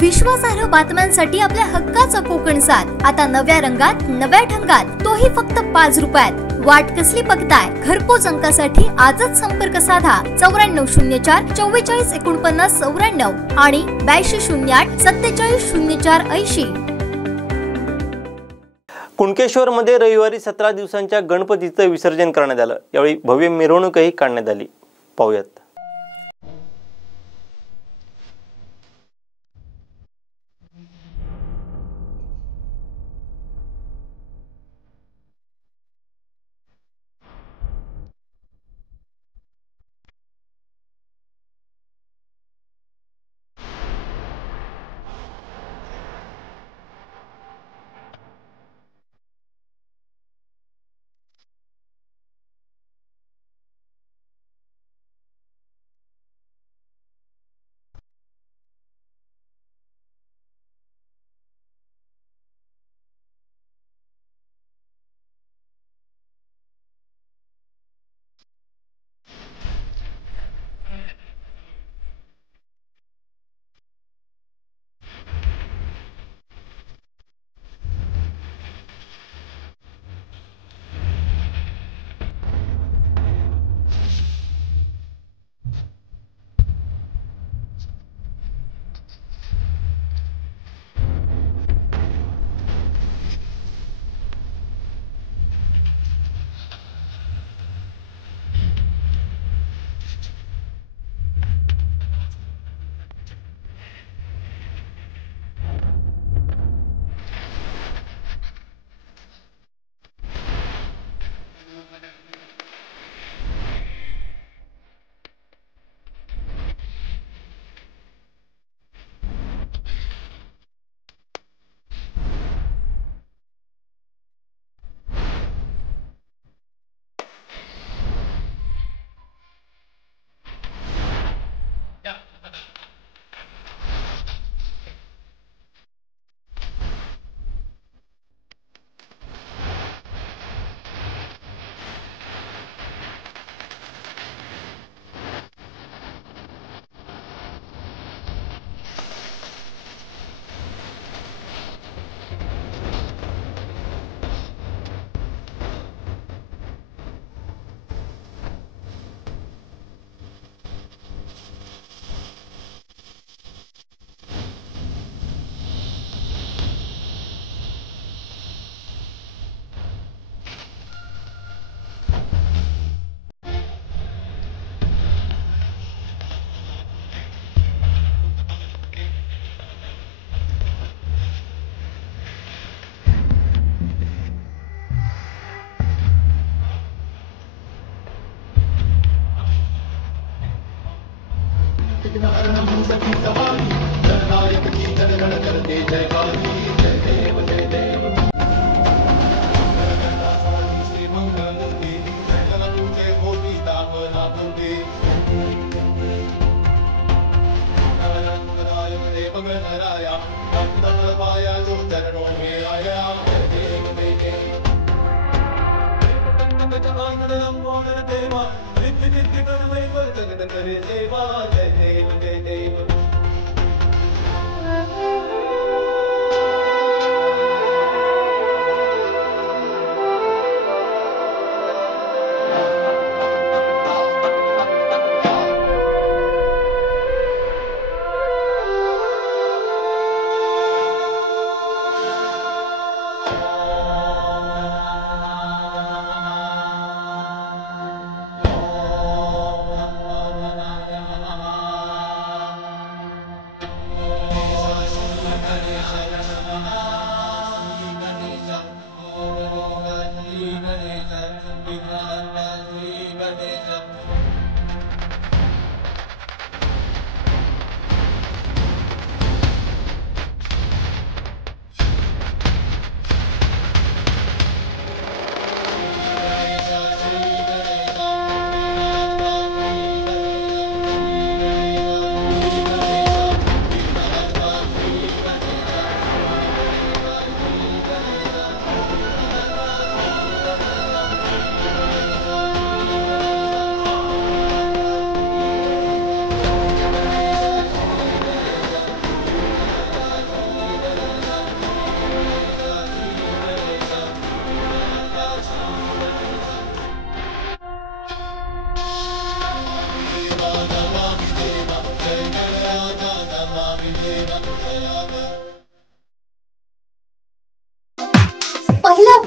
विश्वासार्ह बातम्यांसाठी आपल्या हक्काचा कोकण सात आता नव्या रंगात नव्या ढंगात, तोही फक्त 5 रुपयात। वाट कसली बघताय? घरपोच अंकासाठी आजच संपर्क साधा 9404 44 49 94 आणि 8208 47 04 80। कुणकेश्वरमध्ये रविवारी 17 दिवसांच्या गणपतीचं विसर्जन करण्यात आलं। यावेळी भव्य मिरवणूकही काढण्यात आली। पाहूयात।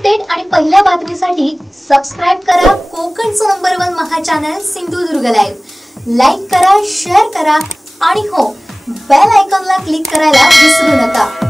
अपडेट आणि पहिल्या बातमीसाठी सबस्क्राइब करा कोकणचं नंबर 1 महा चॅनल सिंधुदुर्ग लाईव्ह. लाईक करा, शेअर करा आणि हो, बेल आयकॉनला क्लिक करायला विसरू नका.